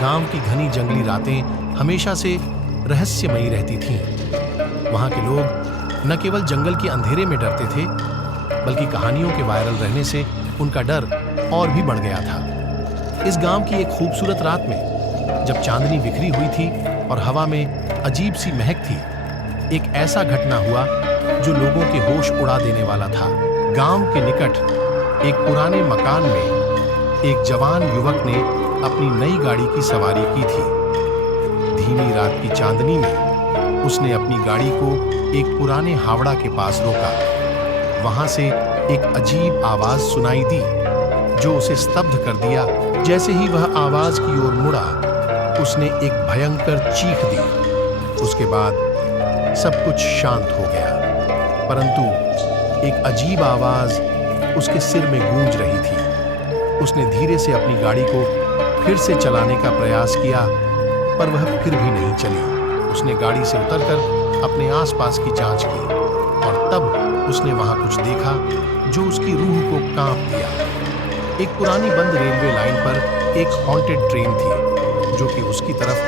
गांव की घनी जंगली रातें हमेशा से रहस्यमयी रहती थीं। वहां के लोग न केवल जंगल के अंधेरे में डरते थे, बल्कि कहानियों के वायरल रहने से उनका डर और भी बढ़ गया था। इस गांव की एक खूबसूरत रात में, जब चांदनी बिखरी हुई थी और हवा में अजीब सी महक थी, एक ऐसा घटना हुआ जो लोगों के होश उड़ा देने वाला था। गांव के निकट एक पुराने मकान में एक जवान युवक ने अपनी नई गाड़ी की सवारी की थी। धीमी रात की चांदनी में उसने अपनी गाड़ी को एक पुराने हावड़ा के पास रोका। वहां से एक अजीब आवाज सुनाई दी जो उसे स्तब्ध कर दिया। जैसे ही वह आवाज की ओर मुड़ा, उसने एक भयंकर चीख दी। उसके बाद सब कुछ शांत हो गया, परंतु एक अजीब आवाज उसके सिर में गूंज रही थी। उसने धीरे से अपनी गाड़ी को फिर से चलाने का प्रयास किया, पर वह फिर भी नहीं चली। उसने गाड़ी से उतरकर अपने आसपास की जांच की और तब उसने वहां कुछ देखा जो उसकी रूह को कांप दिया। एक पुरानी बंद रेलवे लाइन पर एक हॉन्टेड ट्रेन थी जो कि उसकी तरफ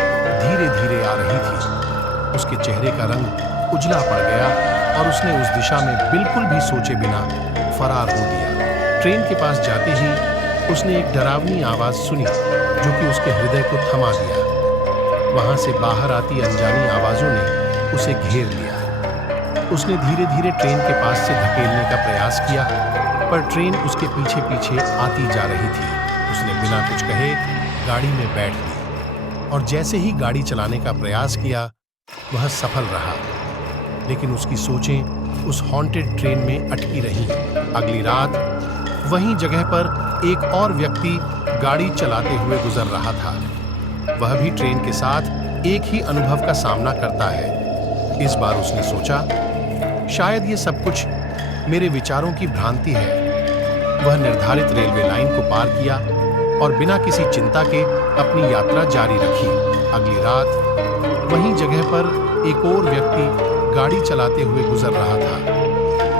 धीरे धीरे आ रही थी। उसके चेहरे का रंग उजला पड़ गया और उसने उस दिशा में बिल्कुल भी सोचे बिना फरार हो दिया। ट्रेन के पास जाते ही उसने एक डरावनी आवाज सुनी जो कि उसके हृदय को थमा दिया। वहां से बाहर आती अनजानी आवाजों ने उसे घेर लिया। उसने धीरे धीरे ट्रेन के पास से धकेलने का प्रयास किया, पर ट्रेन उसके पीछे पीछे आती जा रही थी। उसने बिना कुछ कहे गाड़ी में बैठ ली और जैसे ही गाड़ी चलाने का प्रयास किया, वह सफल रहा। लेकिन उसकी सोचें उस हॉन्टेड ट्रेन में अटकी रहीं। अगली रात वहीं जगह पर एक और व्यक्ति गाड़ी चलाते हुए गुजर रहा था। वह भी ट्रेन के साथ एक ही अनुभव का सामना करता है। इस बार उसने सोचा, शायद ये सब कुछ मेरे विचारों की भ्रांति है। वह निर्धारित रेलवे लाइन को पार किया और बिना किसी चिंता के अपनी यात्रा जारी रखी। अगली रात वहीं जगह पर एक और व्यक्ति गाड़ी चलाते हुए गुजर रहा था।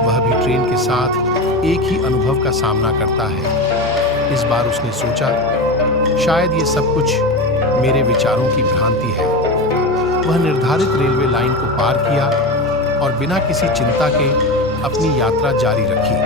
वह भी ट्रेन के साथ एक ही अनुभव का सामना करता है। इस बार उसने सोचा, शायद ये सब कुछ मेरे विचारों की भ्रांति है। वह निर्धारित रेलवे लाइन को पार किया और बिना किसी चिंता के अपनी यात्रा जारी रखी।